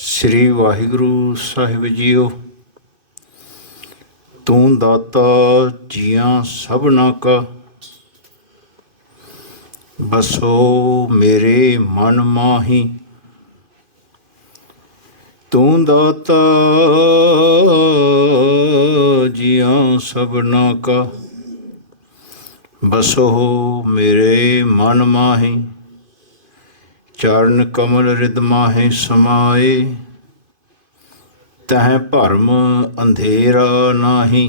ਸ੍ਰੀ ਵਾਹਿਗੁਰੂ ਸਾਹਿਬ JIO. ਤੂੰ ਦਾਤਾ ਜੀਆਂ ਸਭਨਾ ਕਾ, ਬਸੋ ਮੇਰੇ ਮਨ ਮਾਹੀ। ਤੂੰ ਦਾਤਾ ਜੀਆਂ ਸਭਨਾ ਕਾ, ਬਸੋ ਮੇਰੇ ਮਨ ਮਾਹੀ। ਚਰਨ ਕਮਲ ਰਿਦ ਮਾਹੇ ਸਮਾਏ, ਤਹ ਭਰਮ ਅੰਧੇਰਾ ਨਾਹੀ।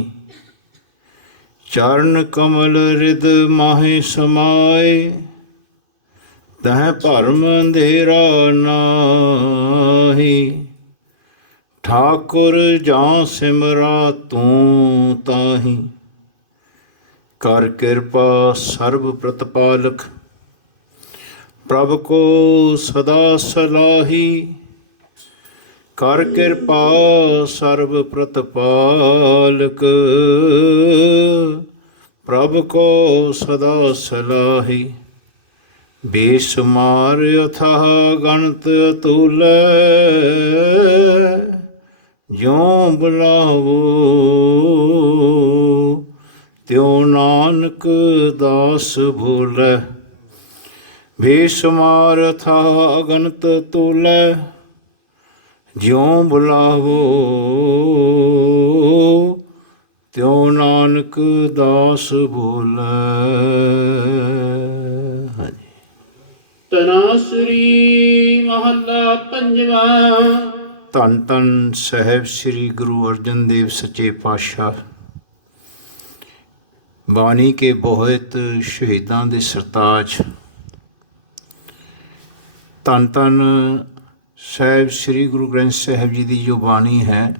ਚਰਨ ਕਮਲ ਰਿਦ ਮਾਹੇ ਸਮਾਏ, ਤਹ ਭਰਮ ਅੰਧੇਰਾ ਨਾਹੀ। ਠਾਕੁਰ ਜਾਂ ਸਿਮਰਾ ਤੂੰ ਤਾਹੀ, ਕਰ ਕਿਰਪਾ ਸਰਬ ਪ੍ਰਤਪਾਲਕ। ਪ੍ਰਭ ਕੋ ਸਦਾ ਸਲਾਹੀ, ਕਰ ਕਿਰਪਾ ਸਰਬ ਪ੍ਰਤਪਾਲਕ। ਪ੍ਰਭ ਕੋ ਸਦਾ ਸਲਾਹੀ, ਬੇਸ਼ੁਮਾਰ ਅਥਾਹ ਗਣਤ ਅਤੁਲੈ। ਜਿਉ ਬੁਲਾਵੋ ਤਿਉ ਨਾਨਕ ਦਾਸ ਭੁਲੈ। ਬੇਸ਼ੁਮਾਰ ਅਥਾਹ ਗਣਤ ਅਤੁਲੈ, ਜਿਉ ਬੁਲਾਵੋ ਤਿਉ ਨਾਨਕ ਦਾਸ ਭੁਲੈ। ਹਾਂਜੀ। ਤਨਾਸਰੀ ਮਹੱਲਾ ਪੰਜਵਾ। ਧੰਨ ਧੰਨ ਸਾਹਿਬ ਸ੍ਰੀ ਗੁਰੂ ਅਰਜਨ ਦੇਵ ਸੱਚੇ ਪਾਤਸ਼ਾਹ। ਬਾਣੀ ਕੇ ਬਹੁਤ ਸ਼ਹੀਦਾਂ ਦੇ ਸਰਤਾਜ। ਧੰਨ ਧੰਨ ਸਾਹਿਬ ਸ੍ਰੀ ਗੁਰੂ ਗ੍ਰੰਥ ਸਾਹਿਬ ਜੀ ਦੀ ਜੋ ਬਾਣੀ ਹੈ,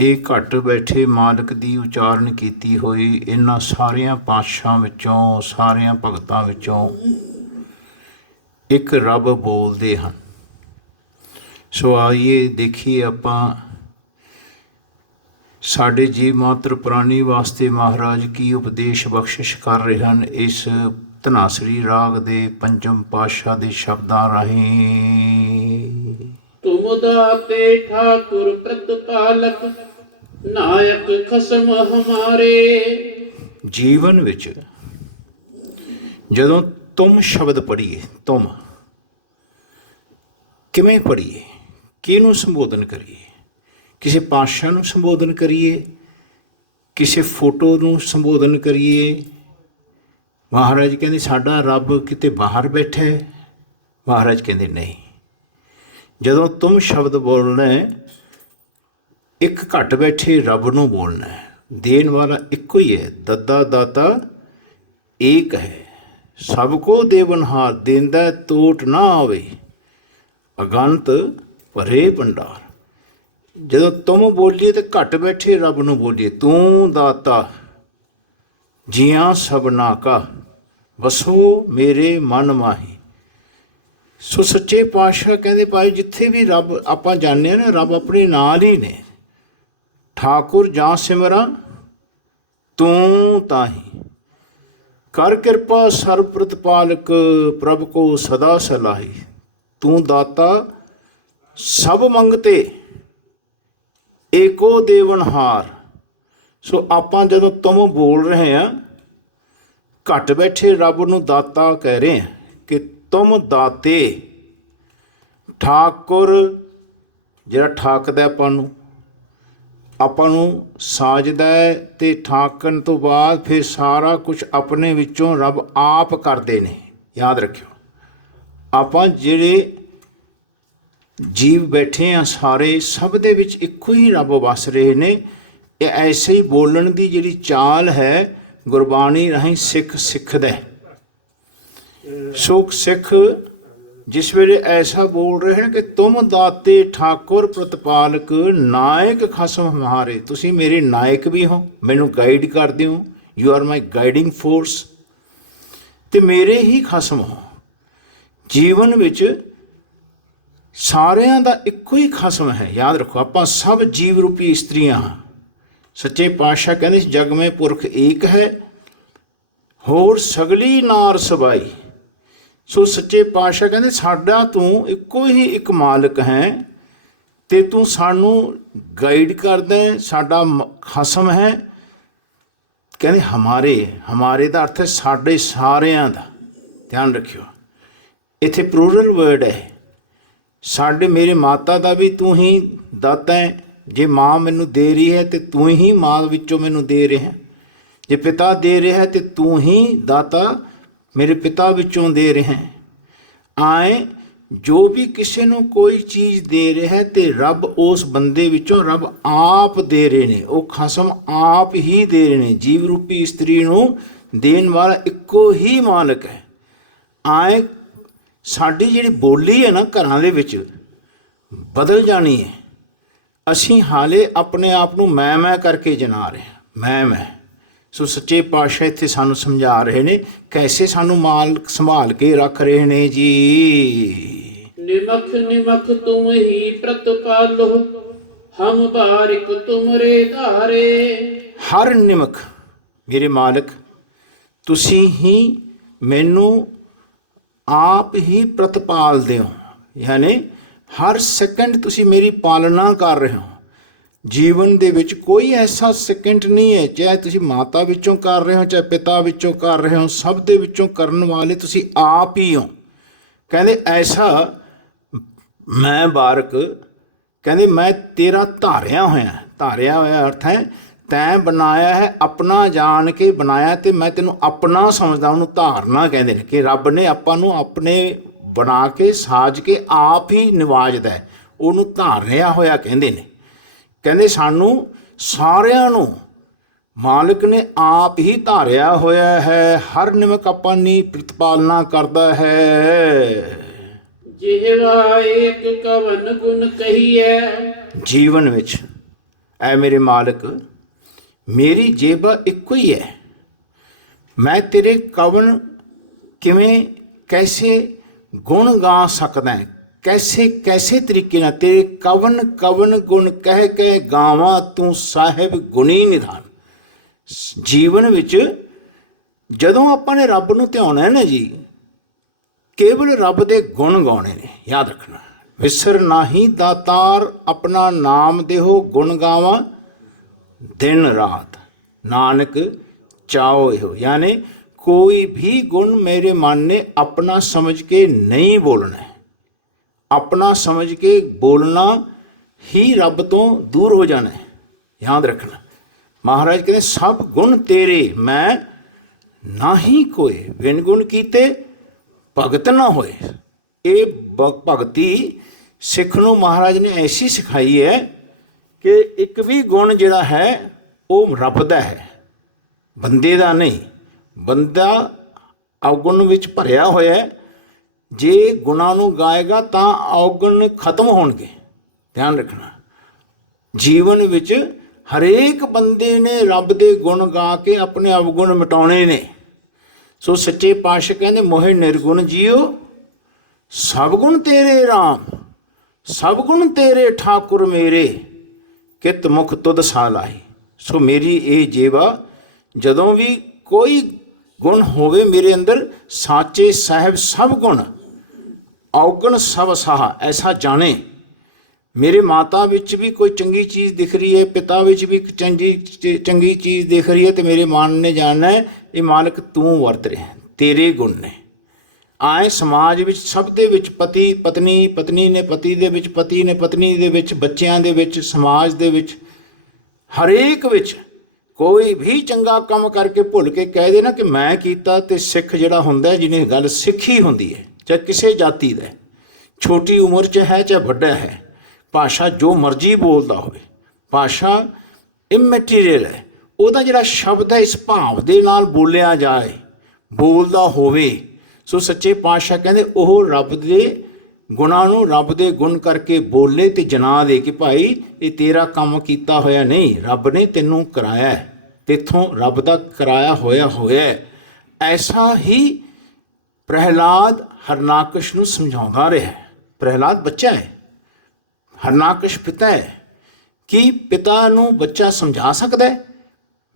ਇਹ ਘੱਟ ਬੈਠੇ ਮਾਲਕ ਦੀ ਉਚਾਰਨ ਕੀਤੀ ਹੋਈ ਇਹਨਾਂ ਸਾਰਿਆਂ ਪਾਤਸ਼ਾਹਾਂ ਵਿੱਚੋਂ, ਸਾਰਿਆਂ ਭਗਤਾਂ ਵਿੱਚੋਂ ਇੱਕ ਰੱਬ ਬੋਲਦੇ ਹਨ। ਸੋ ਆਈਏ ਦੇਖੀਏ ਆਪਾਂ ਸਾਡੇ ਜੀਵ ਮਾਤਰ ਪ੍ਰਾਣੀ ਵਾਸਤੇ ਮਹਾਰਾਜ ਕੀ ਉਪਦੇਸ਼ ਬਖਸ਼ਿਸ਼ ਕਰ ਰਹੇ ਹਨ ਇਸ ਧਨਾਸਰੀ ਰਾਗ ਦੇ ਪੰਚਮ ਪਾਤਸ਼ਾਹ ਦੇ ਸ਼ਬਦਾਂ ਰਾਹੀਂ। ਤੁਮ ਦਾਤੇ ਠਾਕੁਰ ਪ੍ਰਤਪਾਲਕ, ਨਾਇਕ ਖਸਮ ਹਮਾਰੇ। ਜੀਵਨ ਵਿੱਚ ਜਦੋਂ ਤੁਮ ਸ਼ਬਦ ਪੜ੍ਹੀਏ, ਤੁਮ ਕਿਵੇਂ ਪੜ੍ਹੀਏ, ਕਿਹਨੂੰ ਸੰਬੋਧਨ ਕਰੀਏ? ਕਿਸੇ ਪਾਤਸ਼ਾਹ ਨੂੰ ਸੰਬੋਧਨ ਕਰੀਏ, ਕਿਸੇ ਫੋਟੋ ਨੂੰ ਸੰਬੋਧਨ ਕਰੀਏ? ਮਹਾਰਾਜ ਕਹਿੰਦੇ ਸਾਡਾ ਰੱਬ ਕਿਤੇ ਬਾਹਰ ਬੈਠਾ ਹੈ? ਮਹਾਰਾਜ ਕਹਿੰਦੇ ਨਹੀਂ। ਜਦੋਂ ਤੁਮ ਸ਼ਬਦ ਬੋਲਣਾ ਹੈ, ਇੱਕ ਘੱਟ ਬੈਠੇ ਰੱਬ ਨੂੰ ਬੋਲਣਾ ਹੈ। ਦੇਣ ਵਾਲਾ ਇੱਕੋ ਹੀ ਹੈ, ਦੱਦਾ ਦਾਤਾ ਏਕ ਹੈ। ਸਭ ਕੋ ਦੇਵਨਹਾਰ, ਦੇਂਦਾ ਤੋਟ ਨਾ ਆਵੇ, ਅਗੰਤ ਭਰੇ ਭੰਡਾਰ। ਜਦੋਂ ਤੁਮ ਬੋਲੀਏ ਤਾਂ ਘੱਟ ਬੈਠੇ ਰੱਬ ਨੂੰ ਬੋਲੀਏ। ਤੂੰ ਦਾਤਾ ਜੀਆਂ ਸਭਨਾ ਕਾ, ਬਸੋ ਮੇਰੇ ਮਨ ਮਾਹੀ। ਸੋ ਸੱਚੇ ਪਾਤਸ਼ਾਹ ਕਹਿੰਦੇ ਭਾਈ ਜਿੱਥੇ ਵੀ ਰੱਬ ਆਪਾਂ ਜਾਂਦੇ ਹਾਂ ਨਾ, ਰੱਬ ਆਪਣੇ ਨਾਲ ਹੀ ਨੇ। ਠਾਕੁਰ ਜਾਂ ਸਿਮਰਾਂ ਤੂੰ ਤਾਹੀ, ਕਰ ਕਿਰਪਾ ਸਰਬ ਪ੍ਰਤਪਾਲਕ। ਪ੍ਰਭ ਕੋ ਸਦਾ ਸਲਾਹੀ। ਤੂੰ ਦਾਤਾ ਸਭ ਮੰਗਤੇ, ਏਕੋ ਦੇਵਨਹਾਰ। ਸੋ ਆਪਾਂ ਜਦੋਂ ਤੁਮ ਬੋਲ ਰਹੇ ਹਾਂ, ਘੱਟ ਬੈਠੇ ਰੱਬ ਨੂੰ ਦਾਤਾ ਕਹਿ ਰਹੇ ਹਾਂ ਕਿ ਤੁਮ ਦਾਤੇ। ਠਾਕੁਰ ਜਿਹੜਾ ਠਾਕਦਾ ਆਪਾਂ ਨੂੰ ਸਾਜਦਾ ਹੈ, ਅਤੇ ਠਾਕਣ ਤੋਂ ਬਾਅਦ ਫਿਰ ਸਾਰਾ ਕੁਛ ਆਪਣੇ ਵਿੱਚੋਂ ਰੱਬ ਆਪ ਕਰਦੇ ਨੇ। ਯਾਦ ਰੱਖਿਓ, ਆਪਾਂ ਜਿਹੜੇ ਜੀਵ ਬੈਠੇ ਆ ਸਾਰੇ, ਸਭ ਦੇ ਵਿੱਚ ਇੱਕੋ ਹੀ ਰੱਬ ਵਸ ਰਹੇ ਨੇ। ਇਹ ਐਸੇ ਹੀ ਬੋਲਣ ਦੀ ਜਿਹੜੀ ਚਾਲ ਹੈ, ਗੁਰਬਾਣੀ ਰਾਹੀਂ ਸਿੱਖ ਸਿੱਖਦਾ। ਸੋ ਸਿੱਖ ਜਿਸ ਵੇਲੇ ਐਸਾ ਬੋਲ ਰਹੇ ਹਨ ਕਿ ਤੁਮ ਦਾਤੇ ਠਾਕੁਰ ਪ੍ਰਤਪਾਲਕ, ਨਾਇਕ ਖਸਮ ਹਮਾਰੇ। ਤੁਸੀਂ ਮੇਰੇ ਨਾਇਕ ਵੀ ਹੋ, ਮੈਨੂੰ ਗਾਈਡ ਕਰਦੇ ਹੋ। You are my guiding force, ਅਤੇ ਮੇਰੇ ਹੀ ਖਸਮ ਹੋ। ਜੀਵਨ ਵਿੱਚ ਸਾਰਿਆਂ ਦਾ ਇੱਕੋ ਹੀ ਖਸਮ ਹੈ। ਯਾਦ ਰੱਖੋ, ਆਪਾਂ ਸਭ ਜੀਵ ਰੂਪੀ ਇਸਤਰੀਆਂ ਹਾਂ। ਸੱਚੇ ਪਾਤਸ਼ਾਹ ਕਹਿੰਦੇ ਜਗ ਮੈਂ ਪੁਰਖ ਏਕ ਹੈ, ਹੋਰ ਸਗਲੀ ਨਾਰ ਸਬਾਈ। ਸੋ ਸੱਚੇ ਪਾਤਸ਼ਾਹ ਕਹਿੰਦੇ ਸਾਡਾ ਤੂੰ ਇੱਕੋ ਹੀ ਇੱਕ ਮਾਲਕ ਹੈ ਤੇ ਤੂੰ ਸਾਨੂੰ ਗਾਈਡ ਕਰਦਾ ਹੈ, ਸਾਡਾ ਖਸਮ ਹੈ। ਕਹਿੰਦੇ ਹਮਾਰੇ ਦਾ ਅਰਥ ਹੈ ਸਾਡੇ ਸਾਰਿਆਂ ਦਾ। ਧਿਆਨ ਰੱਖਿਓ, ਇੱਥੇ ਪਲੂਰਲ ਵਰਡ ਹੈ। ਸਾਡੇ ਮੇਰੇ ਮਾਤਾ ਦਾ ਵੀ ਤੂੰ ਹੀ ਦਾਤਾ ਹੈ। ਜੇ ਮਾਂ ਮੈਨੂੰ ਦੇ ਰਹੀ ਹੈ ਤੇ ਤੂੰ ਹੀ ਮਾਂ ਵਿੱਚੋਂ ਮੈਨੂੰ ਦੇ ਰਿਹਾ। ਜੇ ਪਿਤਾ ਦੇ ਰਿਹਾ ਹੈ ਤੇ ਤੂੰ ਹੀ ਦਾਤਾ ਮੇਰੇ ਪਿਤਾ ਵਿੱਚੋਂ ਦੇ ਰਿਹਾ। ਆਏ ਜੋ ਵੀ ਕਿਸੇ ਨੂੰ ਕੋਈ ਚੀਜ਼ ਦੇ ਰਿਹਾ ਹੈ ਤੇ ਰੱਬ ਉਸ ਬੰਦੇ ਵਿੱਚੋਂ ਰੱਬ ਆਪ ਦੇ ਰਹੇ ਨੇ, ਉਹ ਖਸਮ ਆਪ ਹੀ ਦੇ ਰਹੇ ਨੇ। ਜੀਵ ਰੂਪੀ ਇਸਤਰੀ ਨੂੰ ਦੇਣ ਵਾਲਾ ਇੱਕੋ ਹੀ ਮਾਲਕ ਹੈ। ਆਏ ਸਾਡੀ ਜਿਹੜੀ ਬੋਲੀ ਹੈ ਨਾ ਘਰਾਂ ਦੇ ਵਿੱਚ ਬਦਲ ਜਾਣੀ ਹੈ। ਅਸੀਂ ਹਾਲੇ ਆਪਣੇ ਆਪ ਨੂੰ ਮੈਂ ਕਰਕੇ ਜਨਾ ਰਹੇ ਹਾਂ, ਮੈਂ। ਸੋ ਸੱਚੇ ਪਾਤਸ਼ਾਹ ਇੱਥੇ ਸਾਨੂੰ ਸਮਝਾ ਰਹੇ ਨੇ ਕੈਸੇ ਸਾਨੂੰ ਮਾਲਕ ਸੰਭਾਲ ਕੇ ਰੱਖ ਰਹੇ ਨੇ ਜੀ। ਨਿਮਖ ਨਿਮਖ ਤੁਮ ਹੀ ਪ੍ਰਤਪਾਲੋ, ਹਮ ਬਾਰਿਕ ਤੁਮਰੇ ਧਾਰੇ। ਹਰ ਨਿਮਖ ਮੇਰੇ ਮਾਲਕ ਤੁਸੀਂ ਹੀ ਮੈਨੂੰ ਆਪ ਹੀ ਪ੍ਰਤਪਾਲਦੇ ਹੋ, ਯਾਨੀ ਹਰ ਸੈਕਿੰਡ ਤੁਸੀਂ ਮੇਰੀ ਪਾਲਣਾ ਕਰ ਰਹੇ ਹੋ। ਜੀਵਨ ਦੇ ਵਿੱਚ ਕੋਈ ਐਸਾ ਸੈਕਿੰਡ ਨਹੀਂ ਹੈ, ਚਾਹੇ ਤੁਸੀਂ ਮਾਤਾ ਵਿੱਚੋਂ ਕਰ ਰਹੇ ਹੋ ਚਾਹੇ ਪਿਤਾ ਵਿੱਚੋਂ ਕਰ ਰਹੇ ਹੋ, ਸਭ ਦੇ ਵਿੱਚੋਂ ਕਰਨ ਵਾਲੇ ਤੁਸੀਂ ਆਪ ਹੀ ਹੋ। ਕਹਿੰਦੇ ਐਸਾ ਮੈਂ ਬਾਰਕ, ਕਹਿੰਦੇ ਮੈਂ ਤੇਰਾ ਧਾਰਿਆ ਹੋਇਆ ਅਰਥ ਹੈ ਤੈਂ ਬਣਾਇਆ ਹੈ, ਆਪਣਾ ਜਾਣ ਕੇ ਬਣਾਇਆ ਤੇ ਮੈਂ ਤੈਨੂੰ ਆਪਣਾ ਸਮਝਦਾ। ਉਹਨੂੰ ਧਾਰਨਾ ਕਹਿੰਦੇ ਨੇ ਕਿ ਰੱਬ ਨੇ ਆਪਾਂ ਨੂੰ ਆਪਣੇ ਬਣਾ ਕੇ ਸਾਜ ਕੇ ਆਪ ਹੀ ਨਿਵਾਜਦਾ ਹੈ, ਉਹਨੂੰ ਧਾਰਿਆ ਹੋਇਆ ਕਹਿੰਦੇ ਨੇ। ਕਹਿੰਦੇ ਸਾਨੂੰ ਸਾਰਿਆਂ ਨੂੰ ਮਾਲਕ ਨੇ ਆਪ ਹੀ ਧਾਰਿਆ ਹੋਇਆ ਹੈ। ਹਰ ਨਿਮਕ ਆਪਣੀ ਪ੍ਰਤਪਾਲਨਾ ਕਰਦਾ ਹੈ। ਜਿਹਵਾ ਏਕ ਕਵਨ ਗੁਣ ਕਹੀਐ। ਜੀਵਨ ਵਿੱਚ ਐ ਮੇਰੇ ਮਾਲਕ ਮੇਰੀ ਜੇਬਾ ਇੱਕੋ ਹੀ ਹੈ। ਮੈਂ ਤੇਰੇ ਕਵਨ ਕਿਵੇਂ ਕੈਸੇ ਗੁਣ ਗਾ ਸਕਦਾ, ਕੈਸੇ ਤਰੀਕੇ ਨਾਲ ਤੇਰੇ ਕਵਨ ਗੁਣ ਕਹਿ ਕੇ ਗਾਵਾਂ ਤੂੰ ਸਾਹਿਬ ਗੁਣੀ ਨਿਧਾਨ। ਜੀਵਨ ਵਿੱਚ ਜਦੋਂ ਆਪਾਂ ਨੇ ਰੱਬ ਨੂੰ ਧਿਆਉਣਾ ਹੈ ਨਾ ਜੀ, ਕੇਵਲ ਰੱਬ ਦੇ ਗੁਣ ਗਾਉਣੇ ਨੇ। ਯਾਦ ਰੱਖਣਾ, ਵਿਸਰ ਨਾਹੀ ਦਾਤਾਰ ਆਪਣਾ ਨਾਮ ਦੇਹੋ, ਗੁਣ ਗਾਵਾਂ ਦਿਨ ਰਾਤ ਨਾਨਕ ਚਾਓ ਇਹੋ। ਯਾਨੀ ਕੋਈ ਵੀ ਗੁਣ ਮੇਰੇ ਮਨ ਨੇ ਆਪਣਾ ਸਮਝ ਕੇ ਨਹੀਂ ਬੋਲਣਾ ਹੈ। ਆਪਣਾ ਸਮਝ ਕੇ ਬੋਲਣਾ ਹੀ ਰੱਬ ਤੋਂ ਦੂਰ ਹੋ ਜਾਣਾ ਹੈ। ਯਾਦ ਰੱਖਣਾ, ਮਹਾਰਾਜ ਕਹਿੰਦੇ ਸਭ ਗੁਣ ਤੇਰੇ ਮੈਂ ਨਾਹੀ ਕੋਏ, ਬਿਨ ਗੁਣ ਕੀਤੇ ਭਗਤ ਨਾ ਹੋਏ। ਇਹ ਭਗਤੀ ਸਿੱਖ ਨੂੰ ਮਹਾਰਾਜ ਨੇ ਐਸੀ ਸਿਖਾਈ ਹੈ ਕਿ ਇੱਕ ਵੀ ਗੁਣ ਜਿਹੜਾ ਹੈ ਉਹ ਰੱਬ ਦਾ ਹੈ, ਬੰਦੇ ਦਾ ਨਹੀਂ। ਬੰਦਾ ਅਵਗੁਣ ਵਿੱਚ ਭਰਿਆ ਹੋਇਆ ਹੈ। ਜੇ ਗੁਣਾਂ ਨੂੰ ਗਾਏਗਾ ਤਾਂ ਅਵਗੁਣ ਖਤਮ ਹੋਣਗੇ। ਧਿਆਨ ਰੱਖਣਾ, ਜੀਵਨ ਵਿੱਚ ਹਰੇਕ ਬੰਦੇ ਨੇ ਰੱਬ ਦੇ ਗੁਣ ਗਾ ਕੇ ਆਪਣੇ ਅਵਗੁਣ ਮਿਟਾਉਣੇ ਨੇ। ਸੋ ਸੱਚੇ ਪਾਤਸ਼ਾਹ ਕਹਿੰਦੇ ਮੋਹਿ ਨਿਰਗੁਣ ਜੀਓ, ਸਭ ਗੁਣ ਤੇਰੇ ਰਾਮ, ਸਭ ਗੁਣ ਤੇਰੇ ਠਾਕੁਰ ਮੇਰੇ, ਕਿਤ ਮੁਖ ਤੁਧ ਸਾਲਾਹੀ। ਸੋ ਮੇਰੀ ਇਹ ਜੇਵਾ ਜਦੋਂ ਵੀ ਕੋਈ ਗੁਣ ਹੋਵੇ ਮੇਰੇ ਅੰਦਰ, ਸਾਚੇ ਸਾਹਿਬ ਸਭ ਗੁਣ ਔਗਣ ਸਭ ਸਾਹਾ ਐਸਾ ਜਾਣੇ। ਮੇਰੇ ਮਾਤਾ ਵਿੱਚ ਵੀ ਕੋਈ ਚੰਗੀ ਚੀਜ਼ ਦਿਖ ਰਹੀ ਹੈ, ਪਿਤਾ ਵਿੱਚ ਵੀ ਚੰਗੀ ਚੀਜ਼ ਦਿਖ ਰਹੀ ਹੈ, ਤੇ ਮੇਰੇ ਮਨ ਨੇ ਜਾਣਨਾ ਹੈ ਇਹ ਮਾਲਕ ਤੂੰ ਵਰਤ ਰਿਹਾ, ਤੇਰੇ ਗੁਣ ਨੇ। ਆਏ ਸਮਾਜ ਵਿੱਚ ਸਭ ਦੇ ਵਿੱਚ ਪਤੀ ਪਤਨੀ, ਪਤਨੀ ਨੇ ਪਤੀ ਦੇ ਵਿੱਚ, ਪਤੀ ਨੇ ਪਤਨੀ ਦੇ ਵਿੱਚ, ਬੱਚਿਆਂ ਦੇ ਵਿੱਚ, ਸਮਾਜ ਦੇ ਵਿੱਚ, ਹਰੇਕ ਵਿੱਚ ਕੋਈ ਵੀ ਚੰਗਾ ਕੰਮ ਕਰਕੇ ਭੁੱਲ ਕੇ ਕਹਿ ਦੇ ਨਾ ਕਿ ਮੈਂ ਕੀਤਾ, ਤੇ ਸਿੱਖ ਜਿਹੜਾ ਹੁੰਦਾ ਜਿਹਨੇ ਗੱਲ ਸਿੱਖੀ ਹੁੰਦੀ ਹੈ, ਚਾਹੇ ਕਿਸੇ ਜਾਤੀ ਦਾ, ਛੋਟੀ ਉਮਰ 'ਚ ਹੈ ਚਾਹੇ ਵੱਡਾ ਹੈ, ਭਾਸ਼ਾ ਜੋ ਮਰਜ਼ੀ ਬੋਲਦਾ ਹੋਵੇ, ਭਾਸ਼ਾ ਇਮੈਟੀਰੀਅਲ ਹੈ। ਉਹਦਾ ਜਿਹੜਾ ਸ਼ਬਦ ਹੈ ਇਸ ਭਾਵ ਦੇ ਨਾਲ ਬੋਲਿਆ ਜਾਏ, ਬੋਲਦਾ ਹੋਵੇ। ਸੋ ਸੱਚੇ ਪਾਤਸ਼ਾਹ ਕਹਿੰਦੇ ਉਹ ਰੱਬ ਦੇ ਗੁਣਾਂ ਨੂੰ ਰੱਬ ਦੇ ਗੁਣ ਕਰਕੇ ਬੋਲੇ ਤੇ ਜਨਾ ਦੇ ਕਿ ਭਾਈ ਇਹ ਤੇਰਾ ਕੰਮ ਕੀਤਾ ਹੋਇਆ ਨਹੀਂ, ਰੱਬ ਨੇ ਤੈਨੂੰ ਕਰਾਇਆ, ਤੇਥੋਂ ਰੱਬ ਦਾ ਕਰਾਇਆ ਹੋਇਆ। ਐਸਾ ਹੀ ਪ੍ਰਹਿਲਾਦ ਹਰਨਾਕਸ਼ ਨੂੰ ਸਮਝਾਉਂਦਾ ਰਿਹਾ। ਪ੍ਰਹਿਲਾਦ ਬੱਚਾ ਹੈ, ਹਰਨਾਕਸ਼ ਪਿਤਾ ਹੈ। ਕੀ ਪਿਤਾ ਨੂੰ ਬੱਚਾ ਸਮਝਾ ਸਕਦਾ ਹੈ?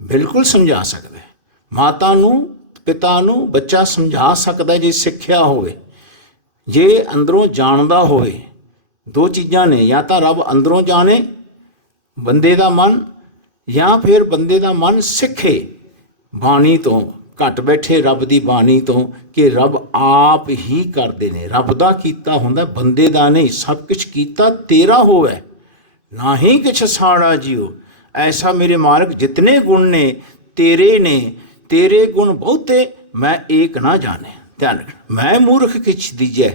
ਬਿਲਕੁਲ ਸਮਝਾ ਸਕਦਾ ਹੈ। ਮਾਤਾ ਨੂੰ, ਪਿਤਾ ਨੂੰ ਬੱਚਾ ਸਮਝਾ ਸਕਦਾ ਜੇ ਸਿੱਖਿਆ ਹੋਵੇ। ਜੇ ਅੰਦਰੋਂ ਜਾਣਦਾ ਹੋਵੇ, ਦੋ ਚੀਜ਼ਾਂ ਨੇ, ਜਾਂ ਤਾਂ ਰੱਬ ਅੰਦਰੋਂ ਜਾਣੇ ਬੰਦੇ ਦਾ ਮਨ, ਜਾਂ ਫਿਰ ਬੰਦੇ ਦਾ ਮਨ ਸਿੱਖੇ ਬਾਣੀ ਤੋਂ, ਘੱਟ ਬੈਠੇ ਰੱਬ ਦੀ ਬਾਣੀ ਤੋਂ, ਕਿ ਰੱਬ ਆਪ ਹੀ ਕਰਦੇ ਨੇ। ਰੱਬ ਦਾ ਕੀਤਾ ਹੁੰਦਾ, ਬੰਦੇ ਦਾ ਨਹੀਂ। ਸਭ ਕੁਛ ਕੀਤਾ ਤੇਰਾ ਹੋਵੇ, ਨਾ ਹੀ ਕਿਛ ਸਾੜਾ ਜਿਉ। ਐਸਾ ਮੇਰੇ ਮਾਲਕ ਜਿਤਨੇ ਗੁਣ ਨੇ ਤੇਰੇ ਨੇ, ਤੇਰੇ ਗੁਣ ਬਹੁਤੇ ਮੈਂ ਏਕ ਨਾ ਜਾਣੇ। ਧਿਆਨ ਰੱਖਣਾ, ਮੈਂ ਮੂਰਖ ਕਿਛ ਦੀਜੈ,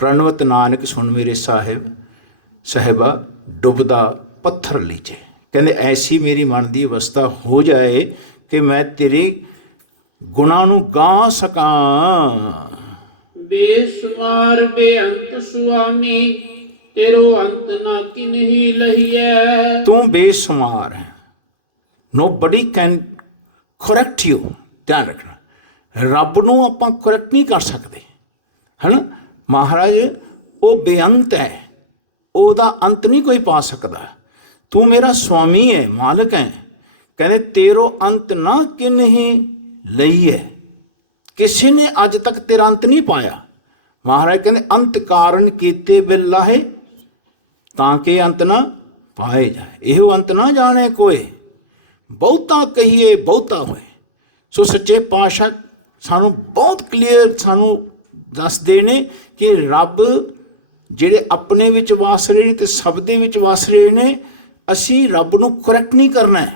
ਪ੍ਰਣਵਤ ਨਾਨਕ ਸੁਣ ਮੇਰੇ ਸਾਹਿਬਾ ਡੁੱਬਦਾ ਪੱਥਰ ਲੀਜੇ। ਕਹਿੰਦੇ ਐਸੀ ਮੇਰੀ ਮਨ ਦੀ ਅਵਸਥਾ ਹੋ ਜਾਏ ਕਿ ਮੈਂ ਤੇਰੇ ਗੁਣਾਂ ਨੂੰ ਗਾ ਸਕਾਂ। ਬੇਸ਼ੁਮਾਰ ਬੇਅੰਤ ਸੁਆਮੀ, ਤੇਰੋ ਅੰਤ ਨਾ ਕਿਨਹੀ ਲਹੀਐ। ਤੂੰ ਬੇਸ਼ੁਮਾਰ ਹੈ, ਨੋਬਡੀ ਕੈਨ ਕਰੈਕਟ ਯੂ। ਧਿਆਨ ਰੱਖਣਾ, ਰੱਬ ਨੂੰ ਆਪਾਂ ਕਰੈਕਟ ਨਹੀਂ ਕਰ ਸਕਦੇ, ਹੈ ਨਾ। ਮਹਾਰਾਜ ਉਹ ਬੇਅੰਤ ਹੈ, ਉਹਦਾ ਅੰਤ ਨਹੀਂ ਕੋਈ ਪਾ ਸਕਦਾ। ਤੂੰ ਮੇਰਾ ਸੁਆਮੀ ਹੈ, ਮਾਲਕ ਹੈ। ਕਹਿੰਦੇ ਤੇਰੋ ਅੰਤ ਨਾ ਕਿਨਹੀ ਲਈਏ, ਕਿਸੇ ਨੇ ਅੱਜ ਤੱਕ ਤੇਰਾ ਅੰਤ ਨਹੀਂ ਪਾਇਆ। ਮਹਾਰਾਜ ਕਹਿੰਦੇ ਅੰਤ ਕਾਰਨ ਕੀਤੇ ਬਿਲਾਹੇ, ਤਾਂ ਕਿ ਅੰਤ ਨਾ ਪਾਏ ਜਾਏ। ਇਹੋ ਅੰਤ ਨਾ ਜਾਣੇ ਕੋਏ, ਬਹੁਤਾ ਕਹੀਏ ਬਹੁਤਾ ਹੋਏ। ਸੋ ਸੱਚੇ ਪਾਤਸ਼ਾਹ ਸਾਨੂੰ ਬਹੁਤ ਕਲੀਅਰ ਸਾਨੂੰ ਦੱਸਦੇ ਨੇ ਕਿ ਰੱਬ ਜਿਹੜੇ ਆਪਣੇ ਵਿੱਚ ਵਸ ਰਹੇ ਨੇ ਤੇ ਸਭ ਦੇ ਵਿੱਚ ਵਸ ਰਹੇ ਨੇ, ਅਸੀਂ ਰੱਬ ਨੂੰ ਕਰੈਕਟ ਨਹੀਂ ਕਰਨਾ ਹੈ।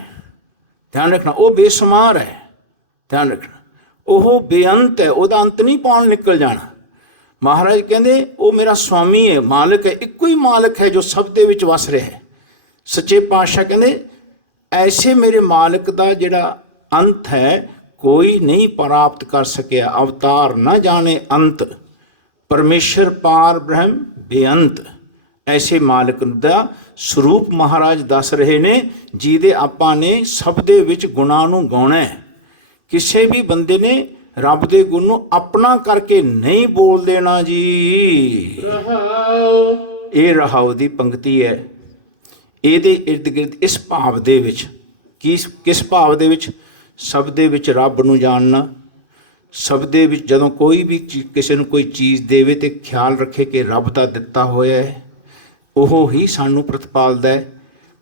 ਧਿਆਨ ਰੱਖਣਾ, ਉਹ ਬੇਸ਼ੁਮਾਰ ਹੈ। ਧਿਆਨ ਰੱਖਣਾ, ਉਹ ਬੇਅੰਤ ਹੈ, ਉਹਦਾ ਅੰਤ ਨਹੀਂ ਪਾਉਣ ਨਿਕਲ ਜਾਣਾ। ਮਹਾਰਾਜ ਕਹਿੰਦੇ ਉਹ ਮੇਰਾ ਸੁਆਮੀ ਹੈ, ਮਾਲਕ ਹੈ, ਇੱਕੋ ਹੀ ਮਾਲਕ ਹੈ ਜੋ ਸਭ ਦੇ ਵਿੱਚ ਵਸ ਰਿਹਾ ਹੈ। ਸੱਚੇ ਪਾਤਸ਼ਾਹ ਕਹਿੰਦੇ ਐਸੇ ਮੇਰੇ ਮਾਲਕ ਦਾ ਜਿਹੜਾ ਅੰਤ ਹੈ ਕੋਈ ਨਹੀਂ ਪ੍ਰਾਪਤ ਕਰ ਸਕਿਆ। ਅਵਤਾਰ ਨਾ ਜਾਣੇ ਅੰਤ, ਪਰਮੇਸ਼ਰ ਪਾਰ ਬ੍ਰਹਮ ਬੇਅੰਤ। ਐਸੇ ਮਾਲਕ ਦਾ ਸਰੂਪ ਮਹਾਰਾਜ ਦੱਸ ਰਹੇ ਨੇ, ਜਿਹਦੇ ਆਪਾਂ ਨੇ ਸਭ ਦੇ ਵਿੱਚ ਗੁਣਾਂ ਨੂੰ ਗਾਉਣਾ ਹੈ। ਕਿਸੇ ਵੀ ਬੰਦੇ ਨੇ ਰੱਬ ਦੇ ਗੁਣ ਨੂੰ ਆਪਣਾ ਕਰਕੇ ਨਹੀਂ ਬੋਲ ਦੇਣਾ ਜੀ। ਰਹਾਉ, ਇਹ ਰਹਾਉ ਦੀ ਪੰਕਤੀ ਹੈ। ਇਹਦੇ ਇਰਦ ਗਿਰਦ ਇਸ ਭਾਵ ਦੇ ਵਿੱਚ ਕਿਸ ਭਾਵ ਦੇ ਵਿੱਚ? ਸਭ ਦੇ ਵਿੱਚ ਰੱਬ ਨੂੰ ਜਾਣਨਾ। ਸਭ ਦੇ ਵਿੱਚ ਜਦੋਂ ਕੋਈ ਵੀ ਕਿਸੇ ਨੂੰ ਕੋਈ ਚੀਜ਼ ਦੇਵੇ ਤੇ ਖਿਆਲ ਰੱਖੇ ਕਿ ਰੱਬ ਦਾ ਦਿੱਤਾ ਹੋਇਆ ਹੈ, ਉਹ ਹੀ ਸਾਨੂੰ ਪ੍ਰਤਪਾਲਦਾ ਹੈ।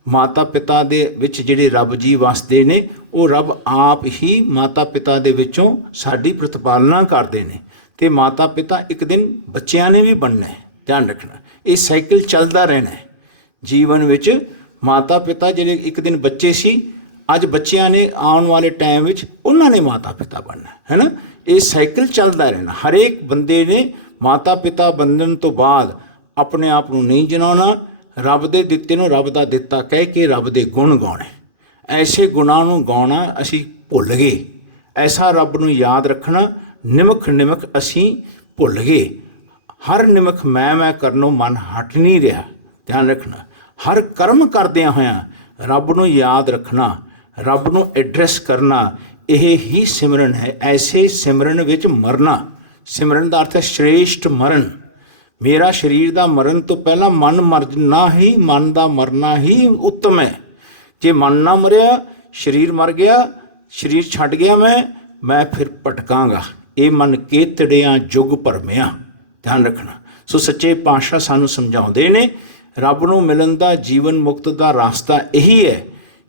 ਮਾਤਾ ਪਿਤਾ ਦੇ ਵਿੱਚ ਜਿਹੜੇ ਰੱਬ ਜੀ ਵਸਦੇ ਨੇ, ਉਹ ਰੱਬ ਆਪ ਹੀ ਮਾਤਾ ਪਿਤਾ ਦੇ ਵਿੱਚੋਂ ਸਾਡੀ ਪ੍ਰਤਪਾਲਨਾ ਕਰਦੇ ਨੇ। ਅਤੇ ਮਾਤਾ ਪਿਤਾ ਇੱਕ ਦਿਨ ਬੱਚਿਆਂ ਨੇ ਵੀ ਬਣਨਾ ਹੈ। ਧਿਆਨ ਰੱਖਣਾ, ਇਹ ਸਾਈਕਲ ਚੱਲਦਾ ਰਹਿਣਾ ਹੈ ਜੀਵਨ ਵਿੱਚ। ਮਾਤਾ ਪਿਤਾ ਜਿਹੜੇ ਇੱਕ ਦਿਨ ਬੱਚੇ ਸੀ, ਅੱਜ ਬੱਚਿਆਂ ਨੇ ਆਉਣ ਵਾਲੇ ਟਾਈਮ ਵਿੱਚ ਉਹਨਾਂ ਨੇ ਮਾਤਾ ਪਿਤਾ ਬਣਨਾ ਹੈ ਨਾ। ਇਹ ਸਾਈਕਲ ਚੱਲਦਾ ਰਹਿਣਾ। ਹਰੇਕ ਬੰਦੇ ਨੇ ਮਾਤਾ ਪਿਤਾ ਬਣਨ ਤੋਂ ਬਾਅਦ ਆਪਣੇ ਆਪ ਨੂੰ ਨਹੀਂ ਜਨਾਉਣਾ, ਰੱਬ ਦੇ ਦਿੱਤੇ ਨੂੰ ਰੱਬ ਦਾ ਦਿੱਤਾ ਕਹਿ ਕੇ ਰੱਬ ਦੇ ਗੁਣ ਗਾਉਣੇ। ਐਸੇ ਗੁਣਾਂ ਨੂੰ ਗਾਉਣਾ ਅਸੀਂ ਭੁੱਲ ਗਏ। ਐਸਾ ਰੱਬ ਨੂੰ ਯਾਦ ਰੱਖਣਾ, ਨਿਮਖ ਨਿਮਖ ਅਸੀਂ ਭੁੱਲ ਗਏ। ਹਰ ਨਿਮਖ ਮੈਂ ਕਰਨੋਂ ਮਨ ਹਟ ਨਹੀਂ ਰਿਹਾ। ਧਿਆਨ ਰੱਖਣਾ, ਹਰ ਕਰਮ ਕਰਦਿਆਂ ਹੋਇਆਂ ਰੱਬ ਨੂੰ ਯਾਦ ਰੱਖਣਾ, ਰੱਬ ਨੂੰ ਐਡਰੈਸ ਕਰਨਾ, ਇਹ ਹੀ ਸਿਮਰਨ ਹੈ। ਐਸੇ ਸਿਮਰਨ ਵਿੱਚ ਮਰਨਾ। ਸਿਮਰਨ ਦਾ ਅਰਥ ਹੈ ਸ਼੍ਰੇਸ਼ਟ ਮਰਨ। ਮੇਰਾ ਸਰੀਰ ਦਾ ਮਰਨ ਤੋਂ ਪਹਿਲਾਂ ਮਨ ਮਰਨਾ ਹੀ, ਮਨ ਦਾ ਮਰਨਾ ਹੀ ਉੱਤਮ ਹੈ। ਜੇ ਮਨ ਨਾ ਮਰਿਆ, ਸਰੀਰ ਮਰ ਗਿਆ, ਸਰੀਰ ਛੱਡ ਗਿਆ ਮੈਂ ਫਿਰ ਭਟਕਾਂਗਾ। ਇਹ ਮਨ ਕੇਤੜਿਆਂ ਜੁਗ ਭਰਮਿਆ। ਧਿਆਨ ਰੱਖਣਾ। ਸੋ ਸੱਚੇ ਪਾਤਸ਼ਾਹ ਸਾਨੂੰ ਸਮਝਾਉਂਦੇ ਨੇ ਰੱਬ ਨੂੰ ਮਿਲਣ ਦਾ, ਜੀਵਨ ਮੁਕਤ ਦਾ ਰਸਤਾ ਇਹੀ ਹੈ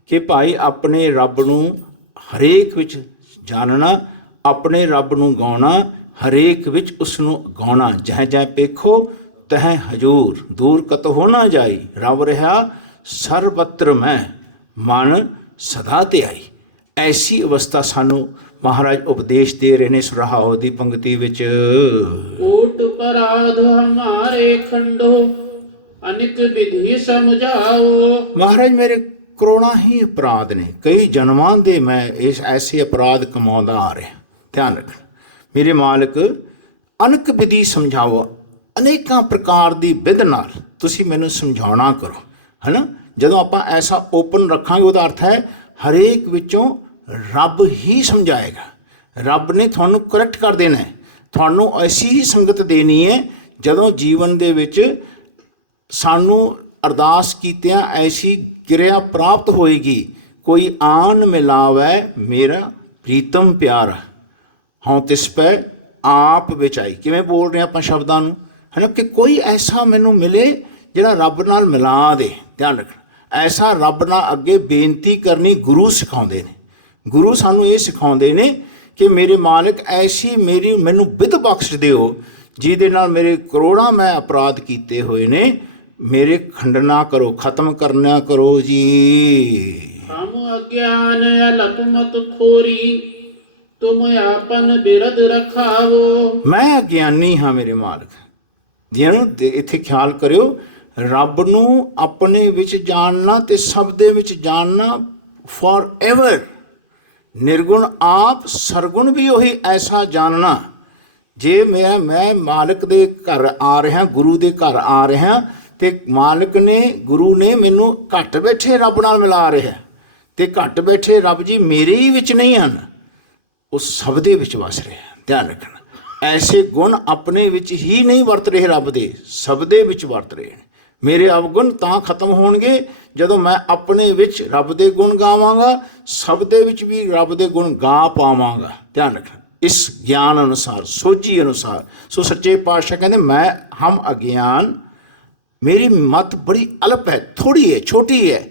ਕਿ ਭਾਈ ਆਪਣੇ ਰੱਬ ਨੂੰ ਹਰੇਕ ਵਿੱਚ ਜਾਣਨਾ, ਆਪਣੇ ਰੱਬ ਨੂੰ ਗਾਉਣਾ, ਹਰੇਕ ਵਿੱਚ ਉਸ ਨੂੰ ਗਾਉਣਾ। ਜਹ ਜਹ ਪੇਖੋ ਤਹ ਹਜੂਰ, ਦੂਰ ਕਤ ਹੋ ਨਾ ਜਾਈ, ਰਵ ਰਿਹਾ ਸਰਬਤਰ ਮੈਂ, ਮਨ ਸਦਾ ਤੇ ਆਈ। ਐਸੀ ਅਵਸਥਾ ਸਾਨੂੰ ਮਹਾਰਾਜ ਉਪਦੇਸ਼ ਦੇ ਰਹੇ ਨੇ ਸੁਰਹਾਉ ਦੀ ਪੰਕਤੀ ਵਿੱਚ। ਓਟ ਪਰਾਧ ਹਮਾਰੇ ਖੰਡੋ, ਅਨਿਕ ਵਿਧੀ ਸਮਝਾਓ। ਮਹਾਰਾਜ ਮੇਰੇ ਕਰੋੜਾਂ ਹੀ ਅਪਰਾਧ ਨੇ, ਕਈ ਜਨਮਾਂ ਦੇ ਮੈਂ ਇਸ ਐਸੇ ਅਪਰਾਧ ਕਮਾਉਂਦਾ ਆ ਰਿਹਾ। ਧਿਆਨ ਰੱਖਣਾ ਮੇਰੇ ਮਾਲਕ, ਅਨਕ ਵਿਧੀ ਸਮਝਾਓ। ਅਨੇਕਾਂ ਪ੍ਰਕਾਰ ਦੀ ਵਿਧ ਨਾਲ ਤੁਸੀਂ ਮੈਨੂੰ ਸਮਝਾਉਣਾ ਕਰੋ, ਹੈ ਨਾ। ਜਦੋਂ ਆਪਾਂ ਐਸਾ ਓਪਨ ਰੱਖਾਂਗੇ, ਉਹਦਾ ਅਰਥ ਹੈ ਹਰੇਕ ਵਿੱਚੋਂ ਰੱਬ ਹੀ ਸਮਝਾਏਗਾ। ਰੱਬ ਨੇ ਤੁਹਾਨੂੰ ਕਰੈਕਟ ਕਰ ਦੇਣਾ ਹੈ। ਤੁਹਾਨੂੰ ਐਸੀ ਹੀ ਸੰਗਤ ਦੇਣੀ ਹੈ ਜਦੋਂ ਜੀਵਨ ਦੇ ਵਿੱਚ ਸਾਨੂੰ ਅਰਦਾਸ ਕੀਤਿਆਂ ਐਸੀ ਕਿਰਿਆ ਪ੍ਰਾਪਤ ਹੋਏਗੀ। ਕੋਈ ਆਨ ਮਿਲਾਵੈ ਮੇਰਾ ਪ੍ਰੀਤਮ ਪਿਆਰਾ, ਹਉ ਤਿਸ ਪੈ ਆਪ ਵਿਚਾਈ। ਕਿਵੇਂ ਬੋਲ ਰਹੇ ਆਪਾਂ ਸ਼ਬਦਾਂ ਨੂੰ? ਹੈ ਨਾ, ਕਿ ਕੋਈ ਐਸਾ ਮੈਨੂੰ ਮਿਲੇ ਜਿਹੜਾ ਰੱਬ ਨਾਲ ਮਿਲਾ ਦੇ। ਧਿਆਨ ਰੱਖਣਾ, ਐਸਾ ਰੱਬ ਨਾਲ ਅੱਗੇ ਬੇਨਤੀ ਕਰਨੀ ਗੁਰੂ ਸਿਖਾਉਂਦੇ ਨੇ। ਗੁਰੂ ਸਾਨੂੰ ਇਹ ਸਿਖਾਉਂਦੇ ਨੇ ਕਿ ਮੇਰੇ ਮਾਲਕ ਐਸੀ ਮੈਨੂੰ ਬਿਧ ਬਖਸ਼ ਦਿਓ ਜਿਹਦੇ ਨਾਲ ਮੇਰੇ ਕਰੋੜਾਂ ਮੈਂ ਅਪਰਾਧ ਕੀਤੇ ਹੋਏ ਨੇ, ਮੇਰੇ ਖੰਡਨਾ ਕਰੋ, ਖਤਮ ਕਰਨਾ ਕਰੋ ਜੀ। ਹਮ ਅਗਿਆਨ ਅਲਪ ਮਤ ਖੋਰੀ, ਤੁਮ ਆਪਨ ਬਿਰਦ ਰਖਾਵੋ। ਮੈਂ ਅਗਿਆਨੀ ਹਾਂ ਮੇਰੇ ਮਾਲਕ। ਜਿਹਨੂੰ ਇੱਥੇ ਖਿਆਲ ਕਰਿਓ, ਰੱਬ ਨੂੰ ਆਪਣੇ ਵਿੱਚ ਜਾਣਨਾ ਤੇ ਸਭ ਦੇ ਵਿੱਚ ਜਾਣਨਾ ਫੋਰ ਐਵਰ। ਨਿਰਗੁਣ ਆਪ, ਸਰਗੁਣ ਵੀ ਉਹੀ ਐਸਾ ਜਾਣਨਾ। ਜੇ ਮੈਂ ਮਾਲਕ ਦੇ ਘਰ ਆ ਰਿਹਾ, ਗੁਰੂ ਦੇ ਘਰ ਆ ਰਿਹਾ, ਤੇ ਮਾਲਕ ਨੇ, ਗੁਰੂ ਨੇ ਮੈਨੂੰ ਘੱਟ ਬੈਠੇ ਰੱਬ ਨਾਲ ਮਿਲਾ ਰਿਹਾ, ਤੇ ਘੱਟ ਬੈਠੇ ਰੱਬ ਜੀ ਮੇਰੇ ਹੀ ਵਿੱਚ ਨਹੀਂ ਹਨ, ਉਹ ਸਭ ਦੇ ਵਿੱਚ ਵਸ ਰਿਹਾ। ਧਿਆਨ ਰੱਖਣਾ, ਐਸੇ ਗੁਣ ਆਪਣੇ ਵਿੱਚ ਹੀ ਨਹੀਂ ਵਰਤ ਰਹੇ ਰੱਬ ਦੇ, ਸਭ ਦੇ ਵਿੱਚ ਵਰਤ ਰਹੇ ਨੇ। ਮੇਰੇ ਅਵਗੁਣ ਤਾਂ ਖਤਮ ਹੋਣਗੇ ਜਦੋਂ ਮੈਂ ਆਪਣੇ ਵਿੱਚ ਰੱਬ ਦੇ ਗੁਣ ਗਾਵਾਂਗਾ, ਸਭ ਦੇ ਵਿੱਚ ਵੀ ਰੱਬ ਦੇ ਗੁਣ ਗਾ ਪਾਵਾਂਗਾ। ਧਿਆਨ ਰੱਖਣਾ, ਇਸ ਗਿਆਨ ਅਨੁਸਾਰ, ਸੋਝੀ ਅਨੁਸਾਰ। ਸੋ ਸੱਚੇ ਪਾਤਸ਼ਾਹ ਕਹਿੰਦੇ ਮੈਂ ਹਮ ਅਗਿਆਨ, ਮੇਰੀ ਮਤ ਬੜੀ ਅਲਪ ਹੈ, ਥੋੜੀ ਹੈ, ਛੋਟੀ ਹੈ।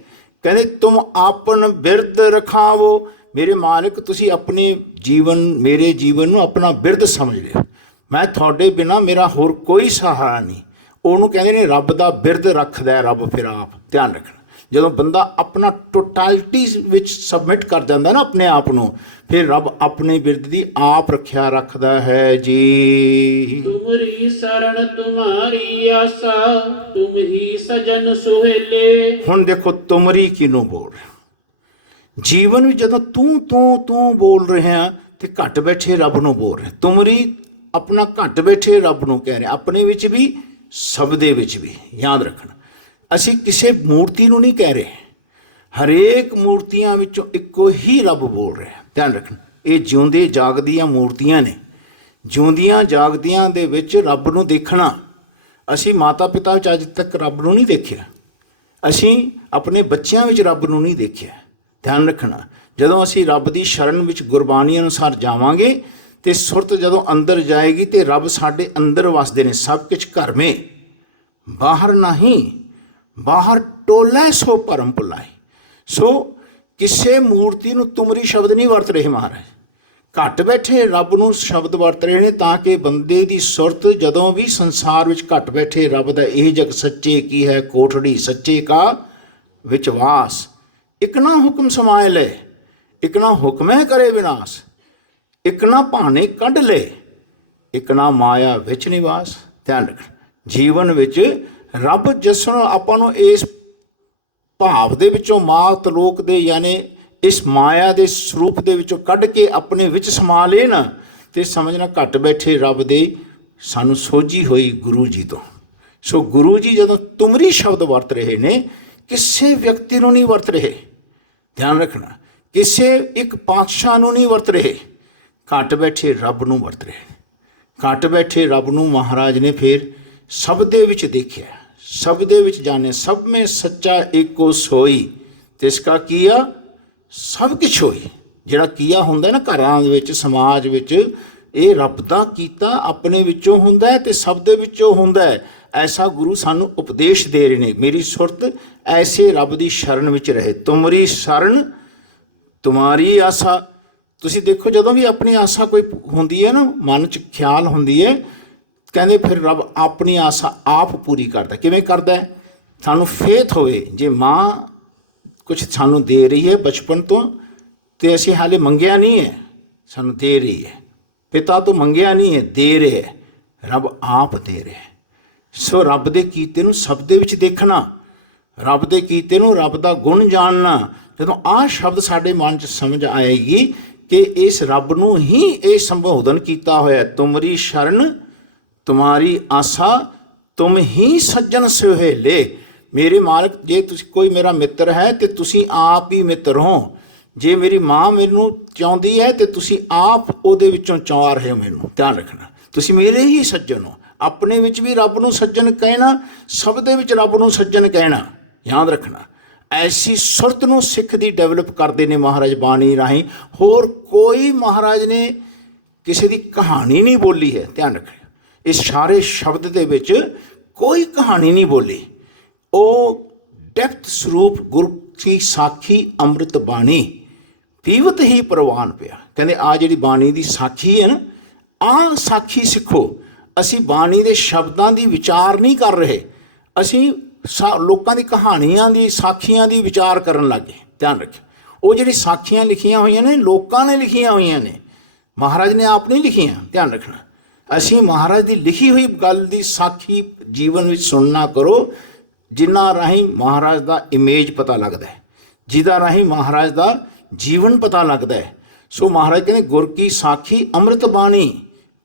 ਕਹਿੰਦੇ ਤੁਮ ਆਪਨ ਬਿਰਦ ਰਖਾਵੋ, ਮੇਰੇ ਮਾਲਕ ਤੁਸੀਂ ਆਪਣੇ ਜੀਵਨ, ਮੇਰੇ ਜੀਵਨ ਨੂੰ ਆਪਣਾ ਬਿਰਦ ਸਮਝ ਲਿਓ। ਮੈਂ ਤੁਹਾਡੇ ਬਿਨਾ ਮੇਰਾ ਹੋਰ ਕੋਈ ਸਹਾਰਾ ਨਹੀਂ। ਉਹਨੂੰ ਕਹਿੰਦੇ ਨੇ ਰੱਬ ਦਾ ਬਿਰਦ ਰੱਖਦਾ ਹੈ ਰੱਬ ਫਿਰ ਆਪ। ਧਿਆਨ ਰੱਖਣਾ, ਜਦੋਂ ਬੰਦਾ ਆਪਣਾ ਟੋਟੈਲਿਟੀ ਵਿੱਚ ਸਬਮਿਟ ਕਰ ਜਾਂਦਾ ਨਾ ਆਪਣੇ ਆਪ ਨੂੰ, ਫਿਰ ਰੱਬ ਆਪਣੇ ਬਿਰਦ ਦੀ ਆਪ ਰੱਖਿਆ ਰੱਖਦਾ ਹੈ ਜੀ। ਤੁਮਰੀ ਸਰਣ ਤੁਮਾਰੀ ਆਸਾ, ਤੁਮ ਹੀ ਸਜਨ ਸੁਹੇਲੇ। ਹੁਣ ਦੇਖੋ, ਤੁਮਰੀ ਕਿਹਨੂੰ ਬੋਲ ਰਿਹਾ? ਜੀਵਨ ਵਿੱਚ ਜਦੋਂ ਤੂੰ ਬੋਲ ਰਿਹਾ ਤੇ ਘੱਟ ਬੈਠੇ ਰੱਬ ਨੂੰ ਬੋਲ ਰਿਹਾ। ਤੁਮਰੀ ਆਪਣਾ ਘੱਟ ਬੈਠੇ ਰੱਬ ਨੂੰ ਕਹਿ ਰਿਹਾ, ਆਪਣੇ ਵਿੱਚ ਵੀ ਸਭ ਦੇ ਵਿੱਚ ਵੀ। ਯਾਦ ਰੱਖਣਾ, ਅਸੀਂ ਕਿਸੇ ਮੂਰਤੀ ਨੂੰ ਨਹੀਂ ਕਹਿ ਰਹੇ, ਹਰੇਕ ਮੂਰਤੀਆਂ ਵਿੱਚੋਂ ਇੱਕੋ ਹੀ ਰੱਬ ਬੋਲ ਰਿਹਾ। ਧਿਆਨ ਰੱਖਣਾ, ਇਹ ਜਿਉਂਦੇ ਜਾਗਦੀਆਂ ਮੂਰਤੀਆਂ ਨੇ। ਜਿਉਂਦੀਆਂ ਜਾਗਦੀਆਂ ਦੇ ਵਿੱਚ ਰੱਬ ਨੂੰ ਦੇਖਣਾ। ਅਸੀਂ ਮਾਤਾ ਪਿਤਾ ਵਿੱਚ ਅੱਜ ਤੱਕ ਰੱਬ ਨੂੰ ਨਹੀਂ ਦੇਖਿਆ, ਅਸੀਂ ਆਪਣੇ ਬੱਚਿਆਂ ਵਿੱਚ ਰੱਬ ਨੂੰ ਨਹੀਂ ਦੇਖਿਆ। ਧਿਆਨ ਰੱਖਣਾ, ਜਦੋਂ ਅਸੀਂ ਰੱਬ ਦੀ ਸ਼ਰਨ ਵਿੱਚ ਗੁਰਬਾਣੀ ਅਨੁਸਾਰ ਜਾਵਾਂਗੇ ਤੇ ਸੁਰਤ ਜਦੋਂ ਅੰਦਰ ਜਾਏਗੀ ਤੇ ਰੱਬ ਸਾਡੇ ਅੰਦਰ ਵਸਦੇ ਨੇ। ਸਭ ਕੁਛ ਘਰ ਮੇ ਬਾਹਰ ਨਹੀਂ, ਬਾਹਰ ਟੋਲੇ ਸੋ ਭਰਮ ਭੁਲਾਏ। ਸੋ ਕਿਸੇ ਮੂਰਤੀ ਨੂੰ ਤੁਮਰੀ ਸ਼ਬਦ ਨਹੀਂ ਵਰਤ ਰਹੇ ਮਹਾਰਾਜ, ਘੱਟ ਬੈਠੇ ਰੱਬ ਨੂੰ ਸ਼ਬਦ ਵਰਤ ਰਹੇ ਨੇ, ਤਾਂ ਕਿ ਬੰਦੇ ਦੀ ਸੁਰਤ ਜਦੋਂ ਵੀ ਸੰਸਾਰ ਵਿੱਚ ਘੱਟ ਬੈਠੇ ਰੱਬ ਦਾ ਇਹ ਜਗ ਸੱਚੇ ਕੀ ਹੈ ਕੋਠੜੀ, ਸੱਚੇ ਕਾ ਵਿਚਵਾਸ। ਇਕ ਨਾ ਹੁਕਮ ਸਮਾਏ ਲੈ, ਇਕ ਨਾ ਹੁਕਮੈ ਕਰੇ ਵਿਨਾਸ਼, ਇਕ ਨਾ ਭਾਣੇ ਕੱਢ ਲੈ, ਇਕ ਨਾ ਮਾਇਆ ਵਿੱਚ ਨਿਵਾਸ। ਧਿਆਨ ਰੱਖ, ਜੀਵਨ ਵਿੱਚ ਰੱਬ ਜਿਸ ਨੂੰ ਆਪਾਂ ਨੂੰ ਇਸ ਭਾਵ ਦੇ ਵਿੱਚੋਂ, ਮਾਤ ਲੋਕ ਦੇ ਯਾਨੀ ਇਸ ਮਾਇਆ ਦੇ ਸਰੂਪ ਦੇ ਵਿੱਚੋਂ ਕੱਢ ਕੇ ਆਪਣੇ ਵਿੱਚ ਸਮਾ ਲੈ ਨਾ, ਤੇ ਸਮਝਣਾ ਘੱਟ ਬੈਠੇ ਰੱਬ ਦੇ ਸਾਨੂੰ ਸੋਝੀ ਹੋਈ ਗੁਰੂ ਜੀ ਤੋਂ। ਸੋ ਗੁਰੂ ਜੀ ਜਦੋਂ ਤੁਮਰੀ ਸ਼ਬਦ ਵਰਤ ਰਹੇ ਨੇ, ਕਿਸੇ ਵਿਅਕਤੀ ਨੂੰ ਨਹੀਂ ਵਰਤ ਰਹੇ। ਧਿਆਨ ਰੱਖਣਾ, ਕਿਸੇ ਇੱਕ ਪਾਤਸ਼ਾਹ ਨੂੰ ਨਹੀਂ ਵਰਤ ਰਹੇ, ਘੱਟ ਬੈਠੇ ਰੱਬ ਨੂੰ ਵਰਤ ਰਹੇ। ਘੱਟ ਬੈਠੇ ਰੱਬ ਨੂੰ ਮਹਾਰਾਜ ਨੇ ਫਿਰ ਸਭ ਦੇ ਵਿੱਚ ਦੇਖਿਆ, ਸਭ ਦੇ ਵਿੱਚ ਜਾਣੇ। ਸਭ ਮੇਂ ਸੱਚਾ ਏਕੋ ਸੋਈ, ਤਿਸ ਕਾ ਕੀਆ ਸਭ ਕੁਛ ਹੋਈ। ਜਿਹੜਾ ਕੀਆ ਹੁੰਦਾ ਨਾ ਘਰਾਂ ਦੇ ਵਿੱਚ, ਸਮਾਜ ਵਿੱਚ, ਇਹ ਰੱਬ ਦਾ ਕੀਤਾ ਆਪਣੇ ਵਿੱਚੋਂ ਹੁੰਦਾ ਹੈ ਤੇ ਸਭ ਦੇ ਵਿੱਚੋਂ ਹੁੰਦਾ ਹੈ। ਐਸਾ ਗੁਰੂ ਸਾਨੂੰ ਉਪਦੇਸ਼ ਦੇ ਰਹੇ ਨੇ। ਮੇਰੀ ਸੁਰਤ ਐਸੇ ਰੱਬ ਦੀ ਸ਼ਰਨ ਵਿੱਚ ਰਹੇ। ਤੁਮਰੀ ਸ਼ਰਨ ਤੁਮਾਰੀ ਆਸਾ। ਤੁਸੀਂ ਦੇਖੋ, ਜਦੋਂ ਵੀ ਆਪਣੀ ਆਸਾ ਕੋਈ ਹੁੰਦੀ ਹੈ ਨਾ, ਮਨ 'ਚ ਖਿਆਲ ਹੁੰਦੀ ਹੈ, ਕਹਿੰਦੇ ਫਿਰ ਰੱਬ ਆਪਣੀ ਆਸਾ ਆਪ ਪੂਰੀ ਕਰਦਾ। ਕਿਵੇਂ ਕਰਦਾ ਹੈ? ਸਾਨੂੰ ਫੇਥ ਹੋਵੇ। ਜੇ ਮਾਂ ਕੁਛ ਸਾਨੂੰ ਦੇ ਰਹੀ ਹੈ ਬਚਪਨ ਤੋਂ, ਤੇ ਅਸੀਂ ਹਾਲੇ ਮੰਗਿਆ ਨਹੀਂ ਹੈ, ਸਾਨੂੰ ਦੇ ਰਹੀ ਹੈ। ਪਿਤਾ ਤੋਂ ਮੰਗਿਆ ਨਹੀਂ ਹੈ, ਦੇ ਰਿਹਾ ਹੈ, ਰੱਬ ਆਪ ਦੇ ਰਿਹਾ। ਸੋ ਰੱਬ ਦੇ ਕੀਤੇ ਨੂੰ ਸਭ ਦੇ ਵਿੱਚ ਦੇਖਣਾ, ਰੱਬ ਦੇ ਕੀਤੇ ਨੂੰ, ਰੱਬ ਦਾ ਗੁਣ ਜਾਣਨਾ। ਜਦੋਂ ਆਹ ਸ਼ਬਦ ਸਾਡੇ ਮਨ 'ਚ ਸਮਝ ਆਏਗੀ ਕਿ ਇਸ ਰੱਬ ਨੂੰ ਹੀ ਇਹ ਸੰਬੋਧਨ ਕੀਤਾ ਹੋਇਆ, ਤੁਮਰੀ ਸ਼ਰਨ ਤੁਮਾਰੀ ਆਸਾ, ਤੁਮ ਹੀ ਸੱਜਣ ਸੁਹੇਲੇ। ਮੇਰੇ ਮਾਲਕ, ਜੇ ਤੁਸੀਂ ਕੋਈ ਮੇਰਾ ਮਿੱਤਰ ਹੈ ਤੇ ਤੁਸੀਂ ਆਪ ਹੀ ਮਿੱਤਰ ਹੋ। ਜੇ ਮੇਰੀ ਮਾਂ ਮੈਨੂੰ ਚਾਹੁੰਦੀ ਹੈ ਤੇ ਤੁਸੀਂ ਆਪ ਉਹਦੇ ਵਿੱਚੋਂ ਚਾਹ ਰਹੇ ਹੋ ਮੈਨੂੰ। ਧਿਆਨ ਰੱਖਣਾ, ਤੁਸੀਂ ਮੇਰੇ ਹੀ ਸੱਜਣ ਹੋ। ਆਪਣੇ ਵਿੱਚ ਵੀ ਰੱਬ ਨੂੰ ਸੱਜਣ ਕਹਿਣਾ, ਸਭ ਦੇ ਵਿੱਚ ਰੱਬ ਨੂੰ ਸੱਜਣ ਕਹਿਣਾ। ਯਾਦ ਰੱਖਣਾ, ਐਸੀ ਸੁਰਤ ਨੂੰ ਸਿੱਖ ਦੀ ਡਿਵੈਲਪ ਕਰਦੇ ਨੇ ਮਹਾਰਾਜ ਬਾਣੀ ਰਾਹੀਂ। ਹੋਰ ਕੋਈ ਮਹਾਰਾਜ ਨੇ ਕਿਸੇ ਦੀ ਕਹਾਣੀ ਨਹੀਂ ਬੋਲੀ ਹੈ। ਧਿਆਨ ਰੱਖਣਾ, ਇਸ ਸਾਰੇ ਸ਼ਬਦ ਦੇ ਵਿੱਚ ਕੋਈ ਕਹਾਣੀ ਨਹੀਂ ਬੋਲੀ। ਉਹ ਡੈਪਥ ਸਰੂਪ ਗੁਰ ਕੀ ਸਾਖੀ ਅੰਮ੍ਰਿਤ ਬਾਣੀ ਪੀਵਤ ਹੀ ਪ੍ਰਵਾਨ ਪਿਆ। ਕਹਿੰਦੇ ਆ ਜਿਹੜੀ ਬਾਣੀ ਦੀ ਸਾਖੀ ਹੈ ਨਾ, ਆਹ ਸਾਖੀ ਸਿੱਖੋ। ਅਸੀਂ ਬਾਣੀ ਦੇ ਸ਼ਬਦਾਂ ਦੀ ਵਿਚਾਰ ਨਹੀਂ ਕਰ ਰਹੇ, ਅਸੀਂ ਲੋਕਾਂ ਦੀ ਕਹਾਣੀਆਂ ਦੀ ਸਾਖੀਆਂ ਦੀ ਵਿਚਾਰ ਕਰਨ ਲੱਗੇ। ਧਿਆਨ ਰੱਖਿਓ, ਉਹ ਜਿਹੜੀ ਸਾਖੀਆਂ ਲਿਖੀਆਂ ਹੋਈਆਂ ਨੇ ਲੋਕਾਂ ਨੇ ਲਿਖੀਆਂ ਹੋਈਆਂ ਨੇ, ਮਹਾਰਾਜ ਨੇ ਆਪ ਨਹੀਂ ਲਿਖੀਆਂ। ਧਿਆਨ ਰੱਖਣਾ, ਅਸੀਂ ਮਹਾਰਾਜ ਦੀ ਲਿਖੀ ਹੋਈ ਗੱਲ ਦੀ ਸਾਖੀ ਜੀਵਨ ਵਿੱਚ ਸੁਣਨਾ ਕਰੋ, ਜਿਨ੍ਹਾਂ ਰਾਹੀਂ ਮਹਾਰਾਜ ਦਾ ਇਮੇਜ ਪਤਾ ਲੱਗਦਾ ਹੈ, ਜਿਹਦਾ ਰਾਹੀਂ ਮਹਾਰਾਜ ਦਾ ਜੀਵਨ ਪਤਾ ਲੱਗਦਾ ਹੈ। ਸੋ ਮਹਾਰਾਜ ਕਹਿੰਦੇ ਗੁਰ ਕੀ ਸਾਖੀ ਅੰਮ੍ਰਿਤ ਬਾਣੀ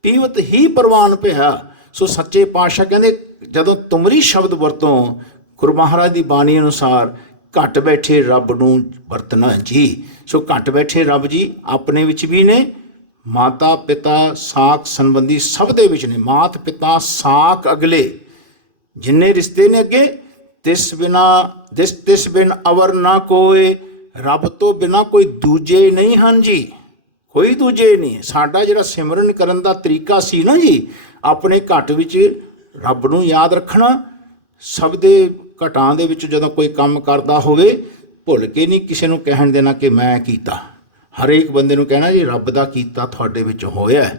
ਪੀਵਤ ਹੀ ਪ੍ਰਵਾਨ ਪਿਆ। ਸੋ ਸੱਚੇ ਪਾਤਸ਼ਾਹ ਕਹਿੰਦੇ ਜਦੋਂ ਤੁਮਰੀ ਸ਼ਬਦ ਵਰਤੋਂ ਗੁਰੂ ਮਹਾਰਾਜ ਦੀ ਬਾਣੀ ਅਨੁਸਾਰ ਘੱਟ ਬੈਠੇ ਰੱਬ ਨੂੰ ਵਰਤਣਾ ਜੀ। ਸੋ ਘੱਟ ਬੈਠੇ ਰੱਬ ਜੀ ਆਪਣੇ ਵਿੱਚ ਵੀ ਨੇ, ਮਾਤਾ ਪਿਤਾ ਸਾਕ ਸੰਬੰਧੀ ਸਭ ਦੇ ਵਿੱਚ ਨੇ। ਮਾਤ ਪਿਤਾ ਸਾਕ ਅਗਲੇ ਜਿੰਨੇ ਰਿਸ਼ਤੇ ਨੇ ਅੱਗੇ, ਤਿਸ ਬਿਨ ਅਵਰ ਨਾ ਕੋਏ, ਰੱਬ ਤੋਂ ਬਿਨਾ ਕੋਈ ਦੂਜੇ ਨਹੀਂ ਹਨ ਜੀ, ਕੋਈ ਦੂਜੇ ਨਹੀਂ। ਸਾਡਾ ਜਿਹੜਾ ਸਿਮਰਨ ਕਰਨ ਦਾ ਤਰੀਕਾ ਸੀ ਨਾ ਜੀ, ਆਪਣੇ ਘਟ ਵਿੱਚ ਰੱਬ ਨੂੰ ਯਾਦ ਰੱਖਣਾ। ਸਭ ਦੇ ਘਟਾਂ ਦੇ ਵਿੱਚ ਜਦੋਂ ਕੋਈ ਕੰਮ ਕਰਦਾ ਹੋਵੇ ਭੁੱਲ ਕੇ ਨਹੀਂ ਕਿਸੇ ਨੂੰ ਕਹਿਣ ਦੇਣਾ ਕਿ ਮੈਂ ਕੀਤਾ। ਹਰੇਕ ਬੰਦੇ ਨੂੰ ਕਹਿਣਾ ਜੀ ਰੱਬ ਦਾ ਕੀਤਾ ਤੁਹਾਡੇ ਵਿੱਚ ਹੋਇਆ।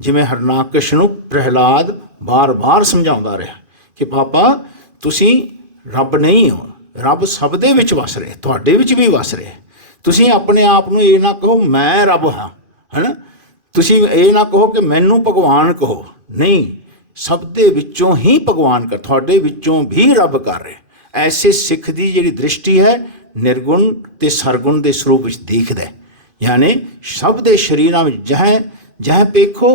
ਜਿਵੇਂ ਹਰਨਾਕਸ਼ ਨੂੰ ਪ੍ਰਹਿਲਾਦ ਬਾਰ-ਬਾਰ ਸਮਝਾਉਂਦਾ ਰਿਹਾ ਕਿ ਪਾਪਾ ਤੁਸੀਂ ਰੱਬ ਨਹੀਂ ਹੋ, ਰੱਬ ਸਭ ਦੇ ਵਿੱਚ ਵਸ ਰਿਹਾ, ਤੁਹਾਡੇ ਵਿੱਚ ਵੀ ਵਸ ਰਿਹਾ। ਤੁਸੀਂ ਆਪਣੇ ਆਪ ਨੂੰ ਇਹ ਨਾ ਕਹੋ ਮੈਂ ਰੱਬ ਹਾਂ, ਹੈ ਨਾ। ਤੁਸੀਂ ਇਹ ਨਾ ਕਹੋ ਕਿ ਮੈਨੂੰ ਭਗਵਾਨ ਕਹੋ, ਨਹੀਂ, ਸਭ ਦੇ ਵਿੱਚੋਂ ਹੀ ਭਗਵਾਨ ਕਰ, ਤੁਹਾਡੇ ਵਿੱਚੋਂ ਵੀ ਰੱਬ ਕਰ ਰਿਹਾ। ਐਸੇ ਸਿੱਖ ਦੀ ਜਿਹੜੀ ਦ੍ਰਿਸ਼ਟੀ ਹੈ ਨਿਰਗੁਣ ਤੇ ਸਰਗੁਣ ਦੇ ਸਰੂਪ ਵਿੱਚ ਦੇਖਦਾ ਹੈ। ਯਾਨੀ ਸਭ ਦੇ ਸਰੀਰਾਂ ਵਿੱਚ ਜਹ ਪੇਖੋ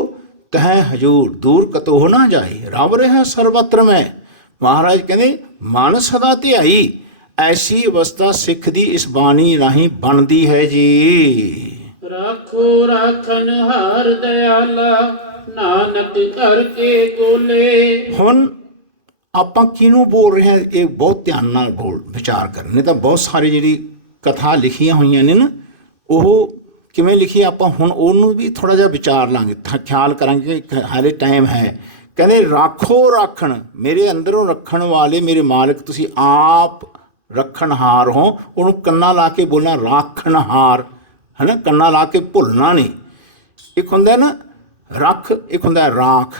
ਤਹ ਹਜੂਰ, ਦੂਰ ਕਤੋ ਨਾ ਜਾਏ, ਰੱਬ ਰਿਹਾ ਸਰਬਤਰ ਮੈਂ। ਮਹਾਰਾਜ ਕਹਿੰਦੇ ਮਨ ਸਦਾ ਧਿਆਈ। ਐਸੀ ਅਵਸਥਾ ਸਿੱਖ ਦੀ ਇਸ ਬਾਣੀ ਰਾਹੀਂ ਬਣਦੀ ਹੈ ਜੀ। ਰਾਖੋ ਰਾਖਨ ਹਾਰ ਦਇਆਲਾ, ਨਾਨਕ ਕਰਕੇ ਗੋਲੇ। ਹੁਣ ਆਪਾਂ ਕਿਹਨੂੰ ਬੋਲ ਰਹੇ ਹਾਂ ਇਹ ਬਹੁਤ ਧਿਆਨ ਨਾਲ ਵਿਚਾਰ ਕਰਨ। ਨਹੀਂ ਤਾਂ ਬਹੁਤ ਸਾਰੀ ਜਿਹੜੀ ਕਥਾ ਲਿਖੀਆਂ ਹੋਈਆਂ ਨੇ ਨਾ, ਉਹ ਕਿਵੇਂ ਲਿਖੀ ਆਪਾਂ ਹੁਣ ਉਹਨੂੰ ਵੀ ਥੋੜ੍ਹਾ ਜਿਹਾ ਵਿਚਾਰ ਲਾਂਗੇ, ਖਿਆਲ ਕਰਾਂਗੇ ਕਿ ਹਾਲੇ ਟਾਈਮ ਹੈ। ਕਹਿੰਦੇ ਰਾਖੋ ਰਾਖਣ, ਮੇਰੇ ਅੰਦਰੋਂ ਰੱਖਣ ਵਾਲੇ ਮੇਰੇ ਮਾਲਕ ਤੁਸੀਂ ਆਪ ਰੱਖਣਹਾਰ ਹੋ। ਉਹਨੂੰ ਕੰਨਾਂ ਲਾ ਕੇ ਬੋਲਣਾ ਰਾਖਣਹਾਰ, ਹੈ ਨਾ, ਕੰਨਾਂ ਲਾ ਕੇ ਭੁੱਲਣਾ ਨਹੀਂ। ਇੱਕ ਹੁੰਦਾ ਨਾ ਰੱਖ, ਇੱਕ ਹੁੰਦਾ ਰਾਖ,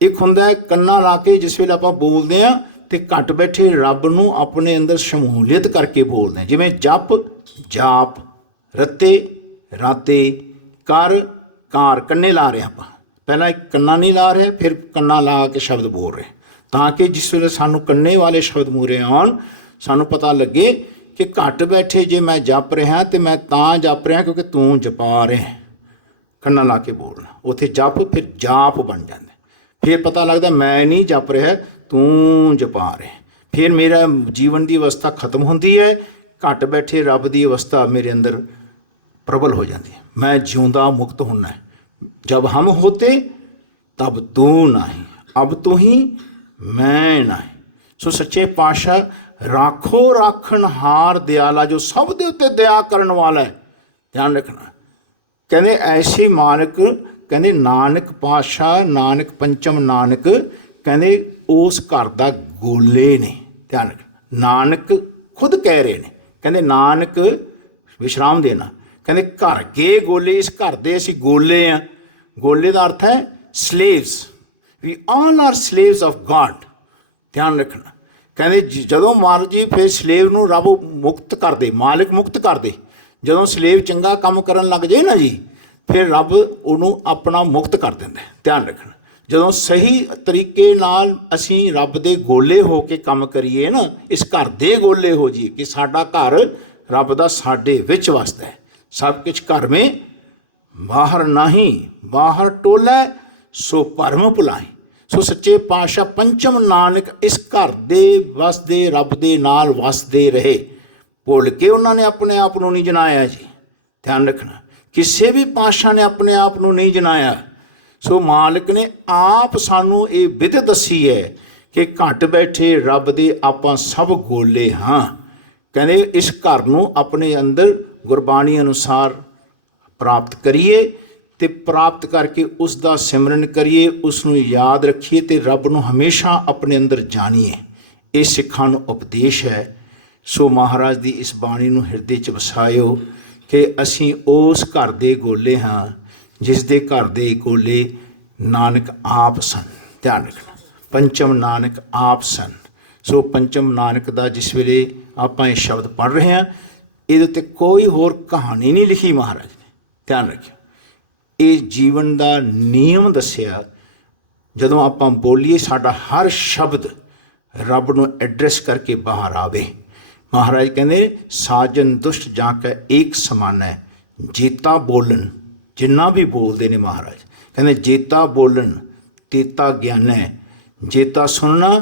ਇੱਕ ਹੁੰਦਾ ਕੰਨਾਂ ਲਾ ਕੇ ਜਿਸ ਵੇਲੇ ਆਪਾਂ ਬੋਲਦੇ ਹਾਂ ਤੇ ਘੱਟ ਬੈਠੇ ਰੱਬ ਨੂੰ ਆਪਣੇ ਅੰਦਰ ਸ਼ਮੂਲੀਅਤ ਕਰਕੇ ਬੋਲਦੇ ਹਾਂ। ਜਿਵੇਂ ਜਪ ਜਾਪ, ਰੱਤੇ ਰਾਤੇ, ਕਰ ਕਾਰ, ਕੰਨੇ ਲਾ ਰਹੇ ਆਪਾਂ। ਪਹਿਲਾਂ ਇੱਕ ਕੰਨਾਂ ਨਹੀਂ ਲਾ ਰਹੇ, ਫਿਰ ਕੰਨਾਂ ਲਾ ਕੇ ਸ਼ਬਦ ਬੋਲ ਰਹੇ, ਤਾਂ ਕਿ ਜਿਸ ਵੇਲੇ ਸਾਨੂੰ ਕੰਨੇ ਵਾਲੇ ਸ਼ਬਦ ਮੂਹਰੇ ਆਉਣ ਸਾਨੂੰ ਪਤਾ ਲੱਗੇ ਕਿ ਘੱਟ ਬੈਠੇ ਜੇ ਮੈਂ ਜਪ ਰਿਹਾ ਤੇ ਮੈਂ ਤਾਂ ਜਪ ਰਿਹਾ ਕਿਉਂਕਿ ਤੂੰ ਜਪਾ ਰਿਹਾ। ਕੰਨਾਂ ਲਾ ਕੇ ਬੋਲਣਾ, ਉੱਥੇ ਜਪ ਫਿਰ ਜਾਪ ਬਣ ਜਾਂਦਾ। ਫਿਰ ਪਤਾ ਲੱਗਦਾ ਮੈਂ ਨਹੀਂ ਜਪ ਰਿਹਾ, ਤੂੰ ਜਪਾ ਰਿਹਾ। ਫਿਰ ਮੇਰਾ ਜੀਵਨ ਦੀ ਅਵਸਥਾ ਖਤਮ ਹੁੰਦੀ ਹੈ, ਘੱਟ ਬੈਠੇ ਰੱਬ ਦੀ ਅਵਸਥਾ ਮੇਰੇ ਅੰਦਰ ਪ੍ਰਬਲ ਹੋ ਜਾਂਦੀ ਹੈ। ਮੈਂ ਜਿਉਂਦਾ ਮੁਕਤ ਹੋਣਾ ਹੈ। जब हम होते तब तू नहीं, अब तू ही मैं नहीं। सो सच्चे पातशाह राखो राखणहार दयाला, जो सब दे उत्ते दया करने वाला है। ध्यान रखना, कहते ऐसे मालिक, कहते नानक पातशाह, नानक पंचम नानक, कहते उस घर दा गोले ने। ध्यान रखना, नानक खुद कह रहे हैं, कहते नानक विश्राम देना, कहते घर के गोले, इस घर दे असीं गोले हैं। गोले का अर्थ है slaves, we all are slaves of God. ध्यान रखना, कहते जदों महाराज जी फिर स्लेव नूं रब मुक्त कर दे, मालिक मुक्त कर दे। जदों स्लेव चंगा काम करन लग जाए ना जी, फिर रब उन्होंने अपना मुक्त कर देंदा। ध्यान रखना, जदों सही तरीके नाल असीं रब दे गोले हो के काम करिए ना, इस घर दे गोले हो जी कि साडा घर रब दा साडे विच वसदा है। सब कुछ घर में बाहर नहीं, बाहर टोला सो भरम भुलाई। सो सच्चे पातशाह पंचम नानक इस घर दे वसदे रब दे नाल वसदे रहे। भुल के उन्होंने अपने आप को नहीं जनाया जी। ध्यान रखना, किसी भी पातशाह ने अपने आप को नहीं जनाया। सो मालिक ने आप सानू ये विध दसी है कि घट बैठे रब दे आपां सब गोले हाँ। कहते इस घर नूं अपने अंदर गुरबाणी अनुसार प्राप्त करिए ਤੇ ਪ੍ਰਾਪਤ ਕਰਕੇ ਉਸ ਦਾ ਸਿਮਰਨ ਕਰੀਏ, ਉਸ ਨੂੰ ਯਾਦ ਰੱਖੀਏ ਤੇ ਰੱਬ ਨੂੰ ਹਮੇਸ਼ਾ ਆਪਣੇ ਅੰਦਰ ਜਾਣੀਏ। ਇਹ ਸਿੱਖਾਂ ਨੂੰ ਉਪਦੇਸ਼ ਹੈ। ਸੋ ਮਹਾਰਾਜ ਦੀ ਇਸ ਬਾਣੀ ਨੂੰ ਹਿਰਦੇ 'ਚ ਵਸਾਇਓ ਕਿ ਅਸੀਂ ਉਸ ਘਰ ਦੇ ਗੋਲੇ ਹਾਂ ਜਿਸ ਦੇ ਘਰ ਦੇ ਗੋਲੇ ਨਾਨਕ ਆਪ ਸਨ। ਧਿਆਨ ਰੱਖਣਾ, ਪੰਚਮ ਨਾਨਕ ਆਪ ਸਨ। ਸੋ ਪੰਚਮ ਨਾਨਕ ਦਾ ਜਿਸ ਵੇਲੇ ਆਪਾਂ ਇਹ ਸ਼ਬਦ ਪੜ੍ਹ ਰਹੇ ਹਾਂ, ਇਹਦੇ ਉੱਤੇ ਕੋਈ ਹੋਰ ਕਹਾਣੀ ਨਹੀਂ ਲਿਖੀ ਮਹਾਰਾਜ ਨੇ। ਧਿਆਨ ਰੱਖਿਓ, ਇਹ ਜੀਵਨ ਦਾ ਨਿਯਮ ਦੱਸਿਆ। ਜਦੋਂ ਆਪਾਂ ਬੋਲੀਏ ਸਾਡਾ ਹਰ ਸ਼ਬਦ ਰੱਬ ਨੂੰ ਐਡਰੈਸ ਕਰਕੇ ਬਾਹਰ ਆਵੇ। ਮਹਾਰਾਜ ਕਹਿੰਦੇ ਸਾਜਨ ਦੁਸ਼ਟ ਜਾਂ ਕੈ ਏਕ ਸਮਾਨ ਹੈ, ਜੇਤਾ ਬੋਲਣ, ਜਿੰਨਾ ਵੀ ਬੋਲਦੇ ਨੇ ਮਹਾਰਾਜ ਕਹਿੰਦੇ ਜੇਤਾ ਬੋਲਣ ਤੇਤਾ ਗਿਆਨ ਹੈ, ਜੇਤਾ ਸੁਣਨਾ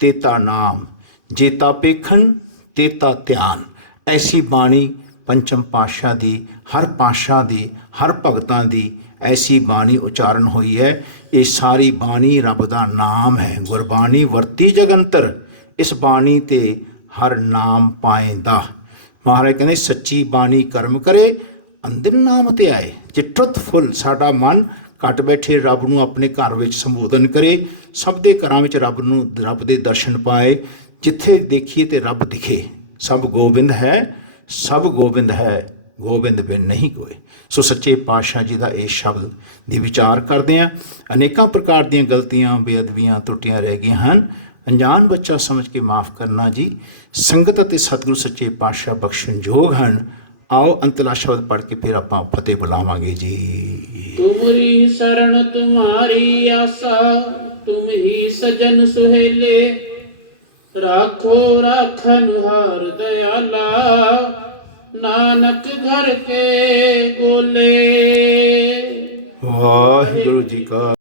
ਤੇਤਾ ਨਾਮ, ਜੇਤਾ ਪੇਖਣ ਤੇਤਾ ਧਿਆਨ। ਐਸੀ ਬਾਣੀ ਪੰਚਮ ਪਾਤਸ਼ਾਹ ਦੀ, ਹਰ ਪਾਤਸ਼ਾਹ ਦੀ, ਹਰ ਭਗਤਾਂ ਦੀ ਐਸੀ ਬਾਣੀ ਉਚਾਰਨ ਹੋਈ ਹੈ। ਇਹ ਸਾਰੀ ਬਾਣੀ ਰੱਬ ਦਾ ਨਾਮ ਹੈ। ਗੁਰਬਾਣੀ ਵਰਤੀ ਜਗੰਤਰ, ਇਸ ਬਾਣੀ ਤੇ ਹਰ ਨਾਮ ਪਾਏਂਦਾ। ਮਹਾਰਾਜ ਕਹਿੰਦੇ ਸੱਚੀ ਬਾਣੀ ਕਰਮ ਕਰੇ, ਅੰਦਰ ਨਾਮ ਤੇ ਆਏ। ਜੇ ਟਰੁਥਫੁੱਲ ਸਾਡਾ ਮਨ ਘੱਟ ਬੈਠੇ, ਰੱਬ ਨੂੰ ਆਪਣੇ ਘਰ ਵਿੱਚ ਸੰਬੋਧਨ ਕਰੇ, ਸਭ ਦੇ ਘਰਾਂ ਵਿੱਚ ਰੱਬ ਦੇ ਦਰਸ਼ਨ ਪਾਏ। ਜਿੱਥੇ ਦੇਖੀਏ ਤੇ ਰੱਬ ਦਿਖੇ। ਸਭ ਗੋਬਿੰਦ ਹੈ, ਸਭ ਗੋਬਿੰਦ ਹੈ, ਗੋਬਿੰਦ ਬਿਨ ਨਹੀਂ ਕੋਏ। ਸੋ ਸੱਚੇ ਪਾਤਸ਼ਾਹ ਜੀ ਦਾ ਇਹ ਸ਼ਬਦ ਦੀ ਵਿਚਾਰ ਕਰਦੇ ਹਾਂ। ਅਨੇਕਾਂ ਪ੍ਰਕਾਰ ਦੀਆਂ ਗਲਤੀਆਂ, ਬੇਅਦਬੀਆਂ, ਤਰੁੱਟੀਆਂ ਰਹਿ ਗਈਆਂ ਹਨ। ਅਣਜਾਣ ਬੱਚਾ ਸਮਝ ਕੇ ਮਾਫ ਕਰਨਾ ਜੀ। ਸੰਗਤ ਅਤੇ ਸਤਿਗੁਰੂ ਸੱਚੇ ਪਾਤਸ਼ਾਹ ਬਖਸ਼ਣ ਯੋਗ ਹਨ। ਆਓ ਅੰਤਲਾ ਸ਼ਬਦ ਪੜ੍ਹ ਕੇ ਫਿਰ ਆਪਾਂ ਫਤਿਹ ਬੁਲਾਵਾਂਗੇ ਜੀ। ਤੁਮਰੀ ਸਰਣ ਤੁਮਾਰੀ ਆਸਾ, ਤੁਮ ਹੀ ਸਜਨ ਸੁਹੇਲੇ, ਰਾਖੋ ਰਾਖਨ ਹਾਰ ਦਇਆਲਾ, ਨਾਨਕ ਘਰ ਕੇ ਗੋਲੇ। ਵਾਹਿਗੁਰੂ ਜੀ ਕਾ